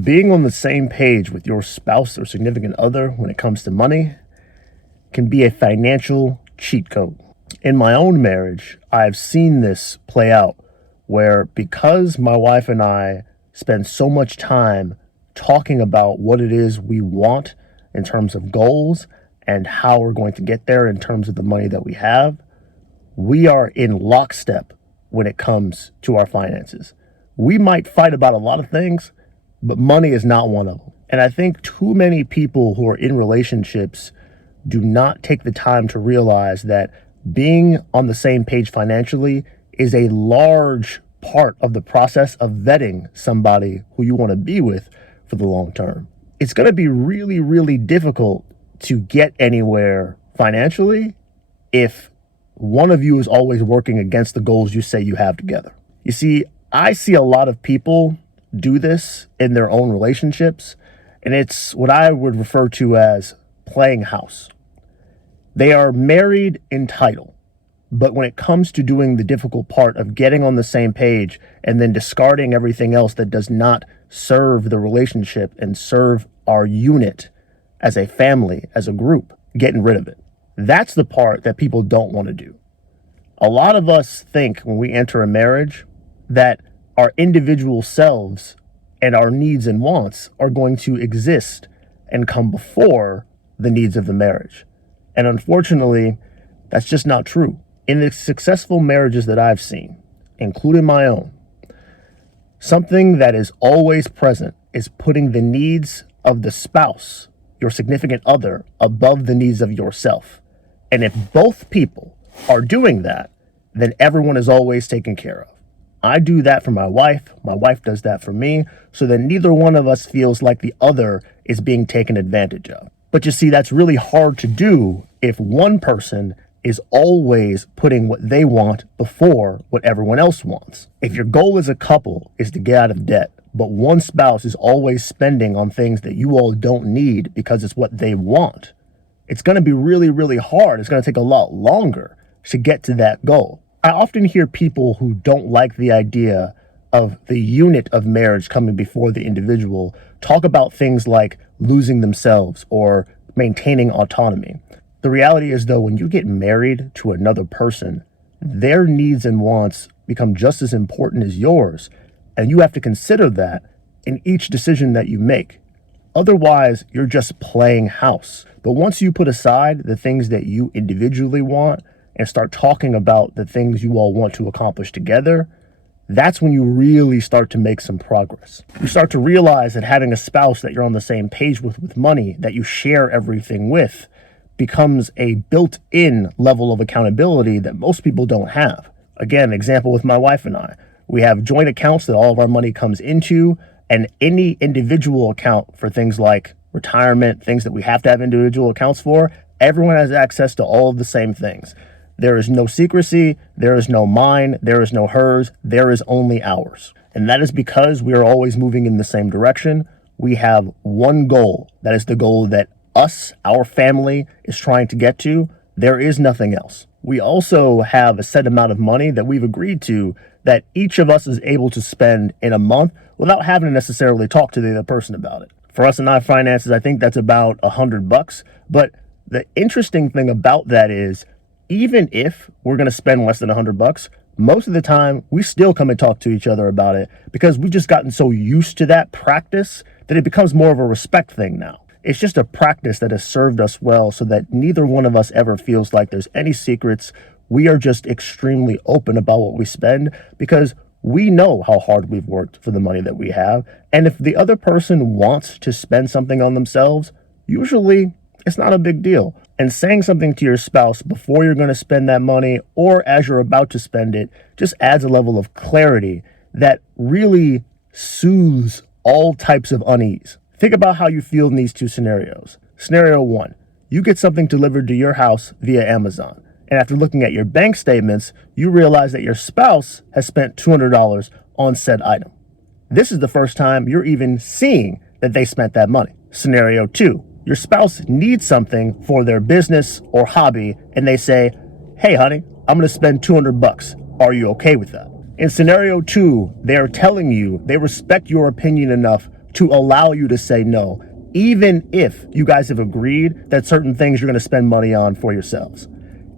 Being on the same page with your spouse or significant other when it comes to money can be a financial cheat code. In my own marriage, I've seen this play out where because my wife and I spend so much time talking about what it is we want in terms of goals and how we're going to get there in terms of the money that we have, we are in lockstep when it comes to our finances. We might fight about a lot of things, but money is not one of them. And I think too many people who are in relationships do not take the time to realize that being on the same page financially is a large part of the process of vetting somebody who you want to be with for the long term. It's going to be really, really difficult to get anywhere financially if one of you is always working against the goals you say you have together. You see, I see a lot of people do this in their own relationships, and it's what I would refer to as playing house. They are married in title, but when it comes to doing the difficult part of getting on the same page and then discarding everything else that does not serve the relationship and serve our unit as a family, as a group, getting rid of it. That's the part that people don't want to do. A lot of us think when we enter a marriage that our individual selves and our needs and wants are going to exist and come before the needs of the marriage. And unfortunately, that's just not true. In the successful marriages that I've seen, including my own, something that is always present is putting the needs of the spouse, your significant other, above the needs of yourself. And if both people are doing that, then everyone is always taken care of. I do that for my wife does that for me, so that neither one of us feels like the other is being taken advantage of. But you see, that's really hard to do if one person is always putting what they want before what everyone else wants. If your goal as a couple is to get out of debt, but one spouse is always spending on things that you all don't need because it's what they want, it's going to be really, really hard. It's going to take a lot longer to get to that goal. I often hear people who don't like the idea of the unit of marriage coming before the individual talk about things like losing themselves or maintaining autonomy. The reality is, though, when you get married to another person, their needs and wants become just as important as yours, and you have to consider that in each decision that you make. Otherwise, you're just playing house. But once you put aside the things that you individually want and start talking about the things you all want to accomplish together, that's when you really start to make some progress. You start to realize that having a spouse that you're on the same page with money, that you share everything with, becomes a built-in level of accountability that most people don't have. Again, example with my wife and I. We have joint accounts that all of our money comes into, and any individual account for things like retirement, things that we have to have individual accounts for, everyone has access to all of the same things. There is no secrecy, there is no mine, there is no hers, there is only ours. And that is because we are always moving in the same direction. We have one goal. That is the goal that us, our family, is trying to get to. There is nothing else. We also have a set amount of money that we've agreed to that each of us is able to spend in a month without having to necessarily talk to the other person about it. For us and our finances, I think that's about $100. But the interesting thing about that is, even if we're going to spend less than $100, most of the time we still come and talk to each other about it because we've just gotten so used to that practice that it becomes more of a respect thing now. It's just a practice that has served us well so that neither one of us ever feels like there's any secrets. We are just extremely open about what we spend because we know how hard we've worked for the money that we have. And if the other person wants to spend something on themselves, usually it's not a big deal. And saying something to your spouse before you're going to spend that money or as you're about to spend it just adds a level of clarity that really soothes all types of unease. Think about how you feel in these two scenarios. Scenario one, you get something delivered to your house via Amazon. And after looking at your bank statements, you realize that your spouse has spent $200 on said item. This is the first time you're even seeing that they spent that money. Scenario two, your spouse needs something for their business or hobby, and they say, "Hey, honey, I'm going to spend $200. Are you okay with that?" In scenario two, they are telling you they respect your opinion enough to allow you to say no, even if you guys have agreed that certain things you're going to spend money on for yourselves.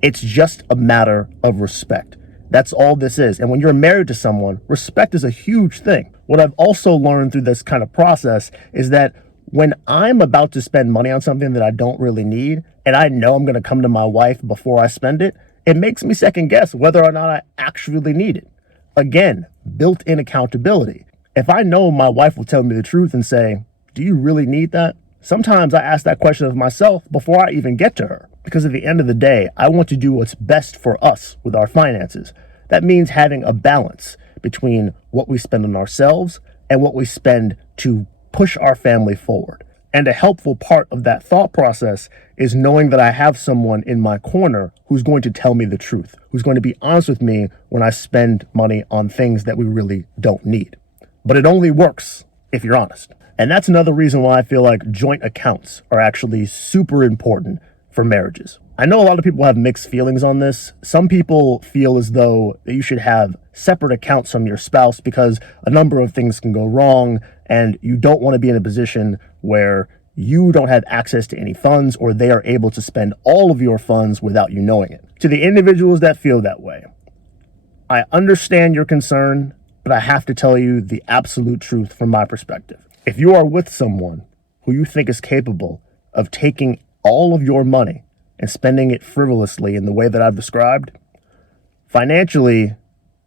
It's just a matter of respect. That's all this is. And when you're married to someone, respect is a huge thing. What I've also learned through this kind of process is that when I'm about to spend money on something that I don't really need, and I know I'm going to come to my wife before I spend it, it makes me second guess whether or not I actually need it. Again, built-in accountability. If I know my wife will tell me the truth and say, do you really need that? Sometimes I ask that question of myself before I even get to her, because at the end of the day, I want to do what's best for us with our finances. That means having a balance between what we spend on ourselves and what we spend to push our family forward. And a helpful part of that thought process is knowing that I have someone in my corner who's going to tell me the truth, who's going to be honest with me when I spend money on things that we really don't need. But it only works if you're honest. And that's another reason why I feel like joint accounts are actually super important for marriages. I know a lot of people have mixed feelings on this. Some people feel as though that you should have separate accounts from your spouse because a number of things can go wrong and you don't want to be in a position where you don't have access to any funds or they are able to spend all of your funds without you knowing it. To the individuals that feel that way, I understand your concern, but I have to tell you the absolute truth from my perspective. If you are with someone who you think is capable of taking all of your money and spending it frivolously in the way that I've described, financially,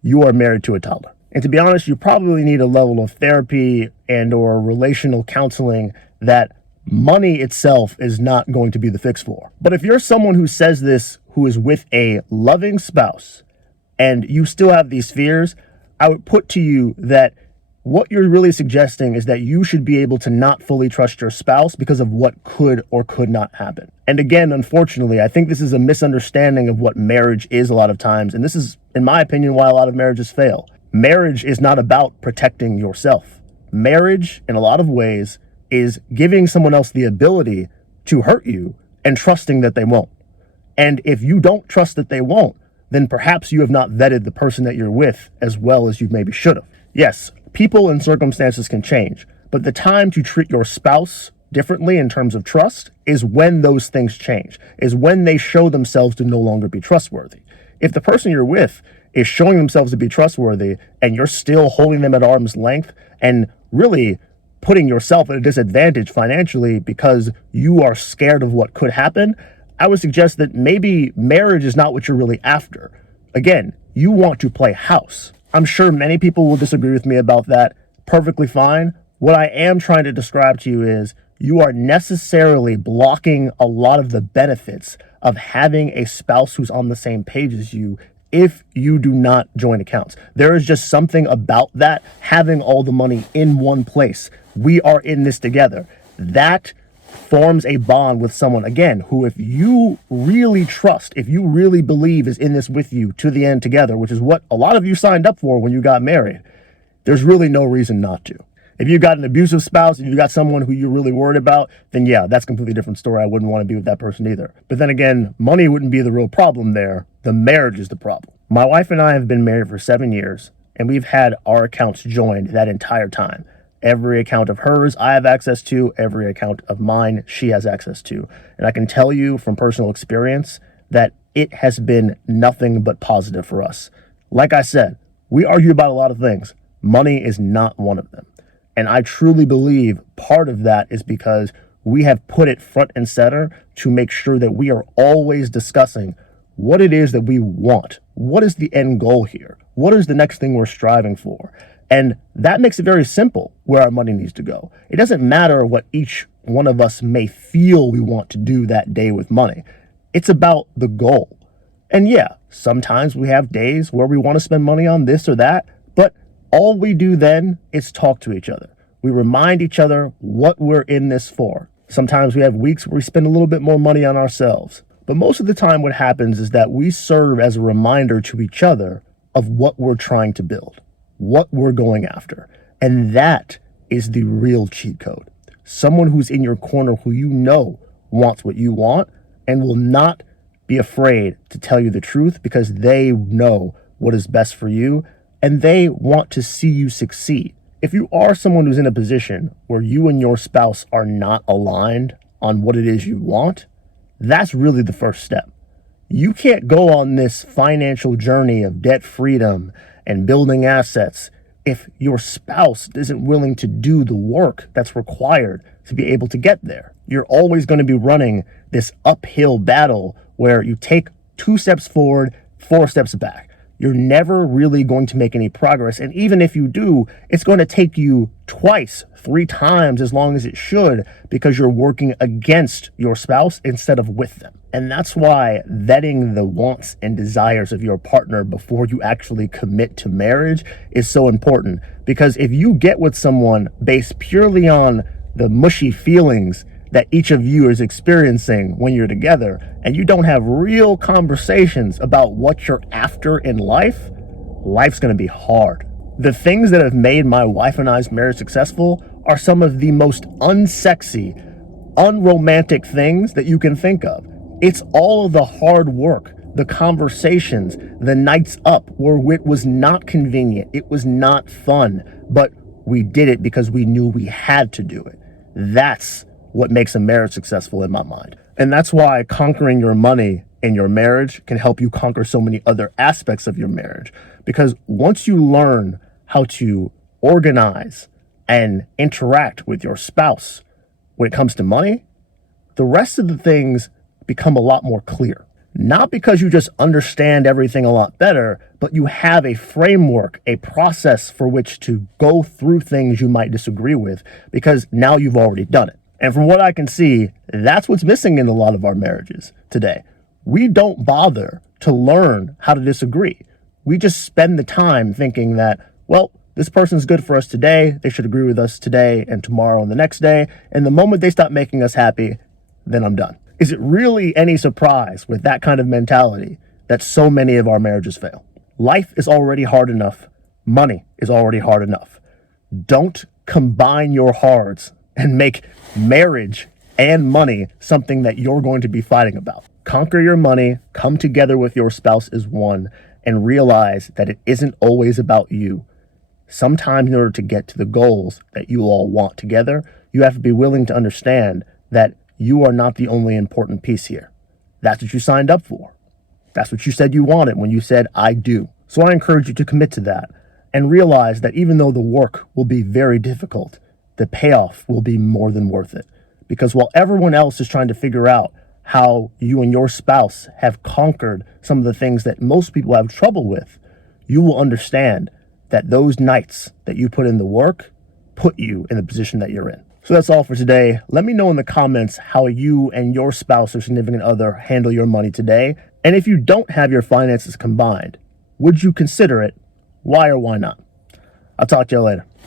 you are married to a toddler. And to be honest, you probably need a level of therapy and or relational counseling that money itself is not going to be the fix for. But if you're someone who says this, who is with a loving spouse, and you still have these fears, I would put to you that what you're really suggesting is that you should be able to not fully trust your spouse because of what could or could not happen. And again, unfortunately, I think this is a misunderstanding of what marriage is a lot of times. And this is, in my opinion, why a lot of marriages fail. Marriage is not about protecting yourself. Marriage, in a lot of ways, is giving someone else the ability to hurt you and trusting that they won't. And if you don't trust that they won't, then perhaps you have not vetted the person that you're with as well as you maybe should have. Yes, people and circumstances can change, but the time to treat your spouse differently in terms of trust is when those things change, is when they show themselves to no longer be trustworthy. If the person you're with is showing themselves to be trustworthy and you're still holding them at arm's length and really putting yourself at a disadvantage financially because you are scared of what could happen, I would suggest that maybe marriage is not what you're really after. Again, you want to play house. I'm sure many people will disagree with me about that. Perfectly fine. What I am trying to describe to you is you are necessarily blocking a lot of the benefits of having a spouse who's on the same page as you if you do not join accounts. There is just something about that, having all the money in one place. We are in this together. That forms a bond with someone, again, who if you really trust, if you really believe is in this with you to the end together, which is what a lot of you signed up for when you got married, there's really no reason not to. If you've got an abusive spouse, if you've got someone who you're really worried about, then yeah, that's a completely different story. I wouldn't want to be with that person either. But then again, money wouldn't be the real problem there. The marriage is the problem. My wife and I have been married for 7 years, and we've had our accounts joined that entire time. Every account of hers I have access to, every account of mine she has access to. And I can tell you from personal experience that it has been nothing but positive for us. Like I said, we argue about a lot of things. Money is not one of them. And I truly believe part of that is because we have put it front and center to make sure that we are always discussing what it is that we want. What is the end goal here? What is the next thing we're striving for? And that makes it very simple where our money needs to go. It doesn't matter what each one of us may feel we want to do that day with money. It's about the goal. And yeah, sometimes we have days where we want to spend money on this or that, but all we do then is talk to each other. We remind each other what we're in this for. Sometimes we have weeks where we spend a little bit more money on ourselves. But most of the time what happens is that we serve as a reminder to each other of what we're trying to build, what we're going after. And that is the real cheat code. Someone who's in your corner who you know wants what you want and will not be afraid to tell you the truth because they know what is best for you and they want to see you succeed. if you are someone who's in a position where you and your spouse are not aligned on what it is you want, that's really the first step. You can't go on this financial journey of debt freedom and building assets if your spouse isn't willing to do the work that's required to be able to get there. You're always going to be running this uphill battle where you take 2 steps forward, 4 steps back. You're never really going to make any progress. And even if you do, it's going to take you twice, 3 times as long as it should, because you're working against your spouse instead of with them. And that's why vetting the wants and desires of your partner before you actually commit to marriage is so important. Because if you get with someone based purely on the mushy feelings that each of you is experiencing when you're together, and you don't have real conversations about what you're after in life, life's gonna be hard. The things that have made my wife and I's marriage successful are some of the most unsexy, unromantic things that you can think of. It's all of the hard work, the conversations, the nights up where it was not convenient, it was not fun, but we did it because we knew we had to do it. That's what makes a marriage successful in my mind. And that's why conquering your money in your marriage can help you conquer so many other aspects of your marriage. Because once you learn how to organize and interact with your spouse when it comes to money, the rest of the things become a lot more clear. Not because you just understand everything a lot better, but you have a framework, a process for which to go through things you might disagree with, because now you've already done it. And from what I can see, that's what's missing in a lot of our marriages today. We don't bother to learn how to disagree. We just spend the time thinking that, well, this person's good for us today, they should agree with us today and tomorrow and the next day, and the moment they stop making us happy, then I'm done. Is it really any surprise with that kind of mentality that so many of our marriages fail? Life is already hard enough. Money is already hard enough. Don't combine your hearts and make marriage and money something that you're going to be fighting about. Conquer your money, come together with your spouse as one, and realize that it isn't always about you. Sometimes in order to get to the goals that you all want together, you have to be willing to understand that you are not the only important piece here. That's what you signed up for. That's what you said you wanted when you said, I do. So I encourage you to commit to that and realize that even though the work will be very difficult, the payoff will be more than worth it. Because while everyone else is trying to figure out how you and your spouse have conquered some of the things that most people have trouble with, you will understand that those nights that you put in the work put you in the position that you're in. So that's all for today. Let me know in the comments how you and your spouse or significant other handle your money today. And if you don't have your finances combined, would you consider it? Why or why not? I'll talk to you later.